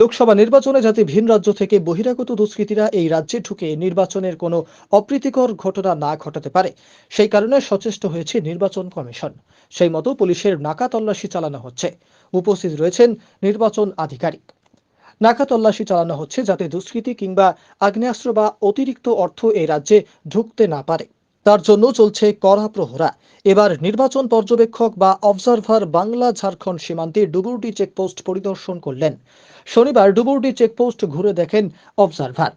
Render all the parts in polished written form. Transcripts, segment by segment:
লোকসভা নির্বাচনে যাতে ভিন রাজ্য থেকে বহিরাগত দুষ্কৃতীরা এই রাজ্যে ঢুকে নির্বাচনের কোনো অপ্রীতিকর ঘটনা না ঘটাতে পারে, সেই কারণে সচেষ্ট হয়েছে নির্বাচন কমিশন। সেই মতো পুলিশের নাকা তল্লাশি চালানো হচ্ছে। উপস্থিত রয়েছেন নির্বাচন আধিকারিক। নাকা তল্লাশি চালানো হচ্ছে যাতে দুষ্কৃতী কিংবা আগ্নেয়াস্ত্র বা অতিরিক্ত অর্থ এই রাজ্যে ঢুকতে না পারে। তার জন্য চলছে কড়া প্রহরা। এবার নির্বাচন পর্যবেক্ষক বা অবজারভার বাংলা ঝাড়খণ্ড সীমান্তে ডুবুরডি চেকপোস্ট পরিদর্শন করলেন। শনিবার ডুবুরডি চেকপোস্ট ঘুরে দেখেন অবজারভার।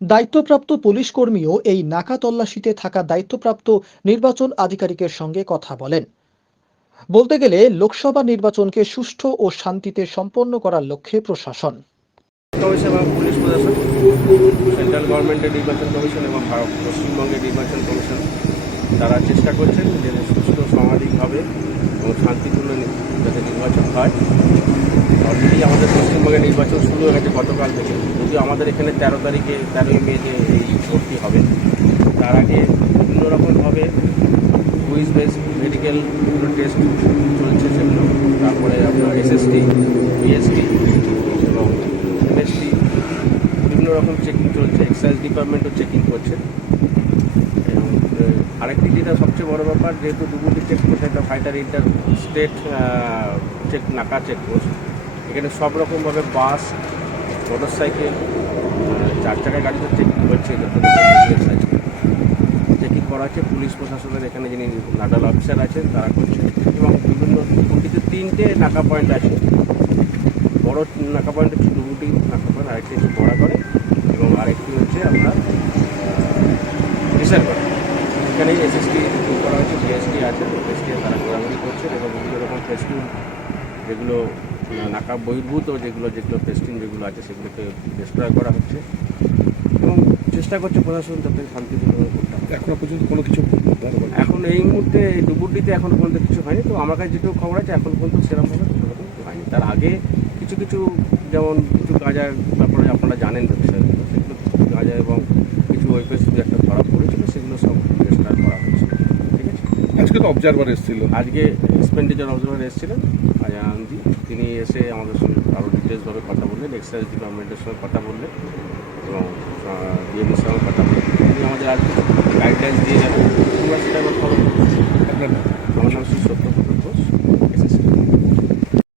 দায়িত্বপ্রাপ্ত পুলিশ কর্মীও এই নাকা তল্লাশিতে থাকা দায়িত্বপ্রাপ্ত নির্বাচন আধিকারিকের সঙ্গে কথা বলেন। বলতে গেলে লোকসভা নির্বাচনকে সুষ্ঠু ও শান্তিতে সম্পন্ন করার লক্ষ্যে প্রশাসন। কমিশন এবং পুলিশ প্রশাসন, সেন্ট্রাল গভর্নমেন্টের নির্বাচন কমিশন এবং পশ্চিমবঙ্গের নির্বাচন কমিশন তারা চেষ্টা করছেন যে সুষ্ঠু সামাজিকভাবে এবং শান্তিপূর্ণ যাতে নির্বাচন হয়। অলরেডি আমাদের পশ্চিমবঙ্গের নির্বাচন শুরু হয়ে গেছে গতকাল থেকে, যদিও আমাদের এখানে 13ই মে যে এই ভোটটি হবে, তার আগে বিভিন্ন রকমভাবে কুইজ বেস মেডিকেল টেস্ট চলছে, সেগুলো তারপরে আপনার এসএসটি, বিএসটি এবং এমএসটি বিভিন্ন রকম চেকিং চলছে। এক্সাইজ ডিপার্টমেন্টও চেকিং করছে। এবং আরেকটি যেটা সবচেয়ে বড় ব্যাপার, যেহেতু ডুবুরডি চেকপোস্ট একটা ফাইটার ইন্টার স্টেট নাকা চেকপোস্ট, এখানে সব রকমভাবে বাস, মোটর সাইকেল, 4 চাকার গাড়িতে চেকিং করছে, চেকিং করা হচ্ছে। পুলিশ প্রশাসনের এখানে যিনি নাডাল অফিসার আছেন তারা করছেন। এবং বিভিন্ন ডুবুরডিতে 3টে নাকা পয়েন্ট আছে। বড় নাকা পয়েন্ট হচ্ছে ডুবুরডি নাকা পয়েন্ট, আরেকটি হচ্ছে বড়াগড়ে এবং আরেকটি হচ্ছে আপনার রিসার্ভ। এখানে এসএসটি করা হচ্ছে, বিএসটি আছে, এসটি তারা ঘোরাঘুরি করছে এবং বিভিন্ন রকম ফেস্টিং যেগুলো নাকা বহির্ভূত যেগুলো ফেস্টিং যেগুলো আছে সেগুলোকে ডিস্ট্রয় করা হচ্ছে এবং চেষ্টা করছে প্রশাসন যাতে শান্তিপূর্ণভাবে করতে হয়। এখনো পর্যন্ত কোনো কিছু এখন এই মুহূর্তে ডুবুরডিতে এখনো পর্যন্ত কিছু হয়নি। তো আমার কাছে যেটুকু খবর আছে এখন পর্যন্ত সেরকমভাবে সেরকম হয়নি। তার আগে কিছু কিছু যেমন কিছু গাঁজার ব্যাপারে আপনারা জানেন বিষয়গুলো, সেগুলো গাঁজা এবং কিছু ওয়েপেস যদি একটা ধরা পড়েছিল, সেগুলো সব ডিস্ট্রয় করা হচ্ছে। ঠিক আছে, আজকে তো অবজারভার এসেছিল, আজকে এক্সপেন্ডিচার অবজারভার এসেছিলেন আজানজি, তিনি এসে আমাদের সঙ্গে আরও ডিটেলসভাবে কথা বললেন, এক্সাইজ ডিপার্টমেন্টের সঙ্গে কথা বললেন এবং ডিএমওর সঙ্গে কথা বললেন। তিনি আমাদের আজকে গাইডলাইন দিয়ে যাবেন, তোমরা সেটা এবার ফলো করবো। আপনার আমার নাম শ্রী সত্য।